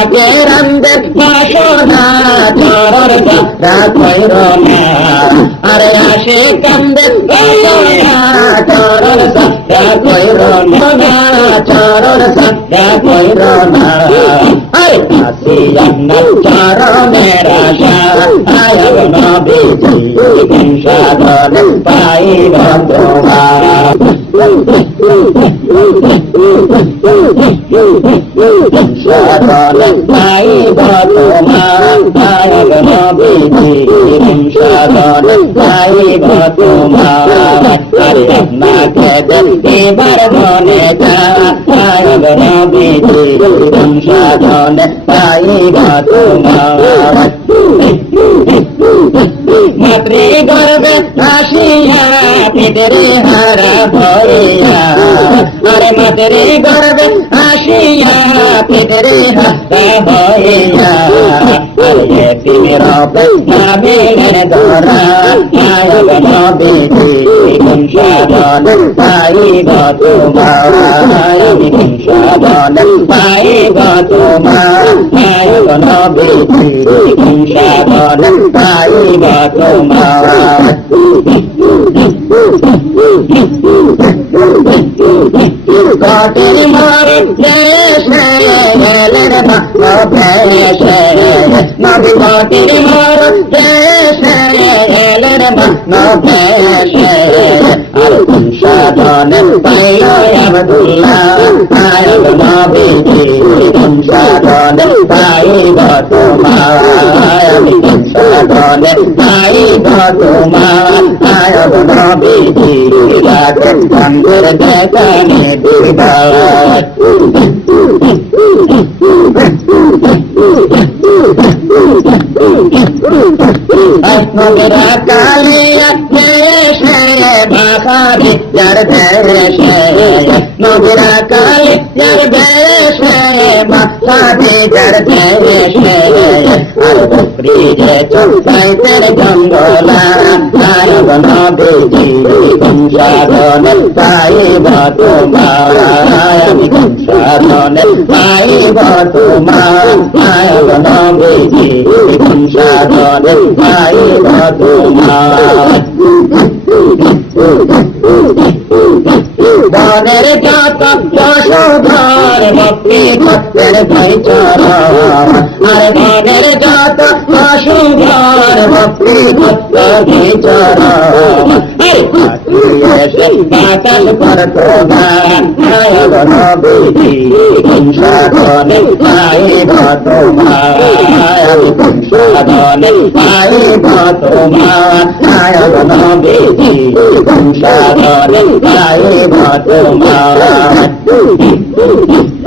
আগে রান্দে বাসনা চরর রাখইর না আরে আসে কান্দে বাসনা চরর রাখইর না চরর রাখইর না আরে আসি আন্নার চরণের আশা আয়ব নবীজি সাধন পাইব তোমার সাধন পাইব তোমার আয়ব নবীজি সাধন পাইব তোমার আরে আপনাকে এবার মনে যা তোমার মাতৃ গর্বে আসিয়া পিতরে হারা ভরিয়া আরে মাতৃ গর্বে আসিয়া পিতরে হারা ভরিয়া আরে তিমির নামের ধরা আয়ব নবীজি কোন সাধন পাইব তোমার আমি কোন সাধন পাইব তোমার আয়ব নবীজি কোন সাধন পাইব তোমার কাটের নবী আবদুল্লাহ আয়ব নবীজি রাখেন বন্ধের দেখানে দেশে ভাষারি যার দেশে আর বকরি যে চোখাইতের জঙ্গলা আরব নবীজি সাধন পাইব তোমার বনের পশুধর ভক্তি ভক্তের ভাইচার আর বনের যত পশুধর ভক্তি ভক্ত ভাইচার বাতাস করতো না নায়ক নবীজি সাধনে পাইব তোমার আমি সাধনে পাইব তোমার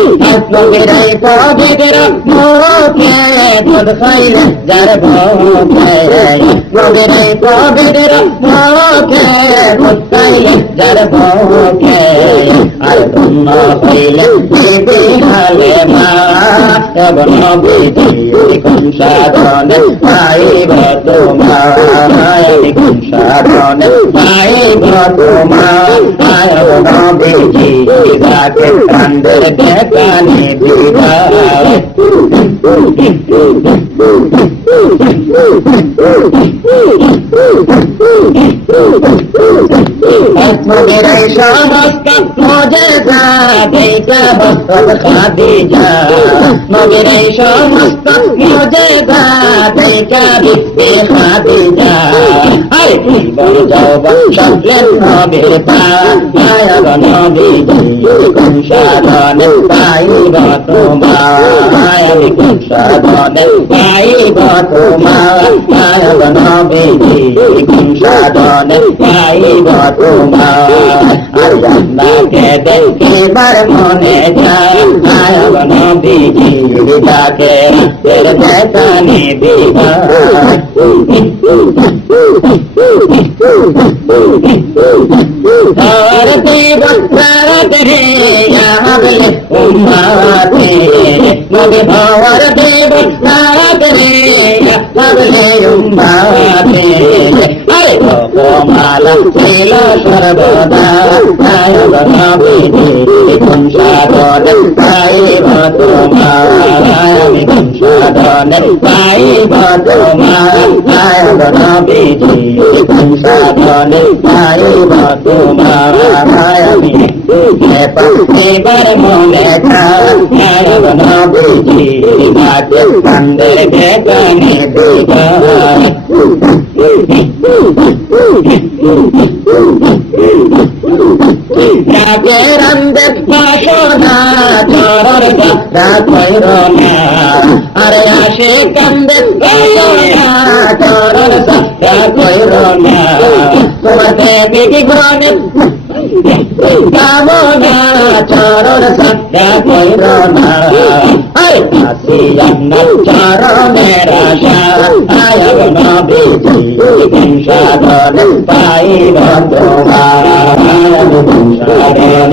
সাধনে পাইব তোমার নবীরাই পবিত্র মোকে দুধ খাইলে যার ভোগে নবীরাই পবিত্র মোকে দুধ খাইলে যার ভোগে আর ধন্য হইলে দেবী হালে মা এবং নবীজি কোন সাধনে পাইব তোমার আমি কোন সাধনে পাইব তোমার আয়ব নবীজি যাকে কান্দের দেখানি দিবা মেরে সমস্ত মজে দেখা বস্তব খাদিজা মেরে সমস্ত মজে দেখা বিস্তে খাদিজা জীবন যৌবন সবলেন নবীর পায়ব বরজবের পায়গণবিসাধন পাইব তোমায় সাধন পাইব তোমায় পায়গণবিধি সাধন পাইব তোমাকে দেখিবার মনে যায় পায়গণবিধি তাকে তের দেশানি দিবা भारती भक्तरे उम्माते मग भारती भक्तरे अगले उम्माते अरे कोमाला श्रीला सर्वदा काय बनावे तुम सारो दंताई भतो मारा কোন সাধনে পাইব তোমার নায়ক নবীজি কোন সাধনে পাইব তোমার আমি এবার মনে নায়ক নবীজি মাকে কান্দে বেগানে বেগানে রাগের আন্দের বাসনা চরর গাদা কইর না আরে আসে বাসনা চরর গাদা কইর না তোমার দেবী কি গ্রহণে কামনা চরণ সত্য কইর না চরণের আশা আয়ব নবীজি সাধন পাইব তোমার সাধন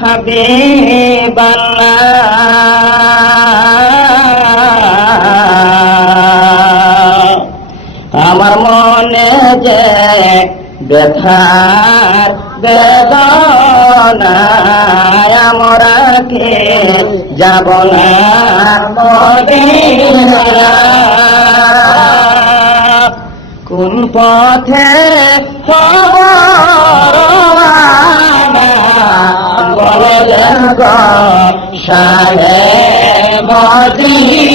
হবে বাংলা। আমার মনে যে ব্যথার বেদনা আমরা যাব না? কোন পথে খবর গো সাহে মদিনাবে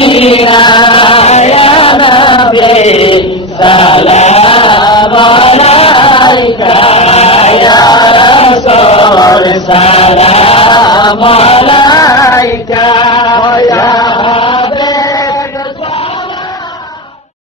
সালাম আলাইকা ইয়া রাসূল সালাম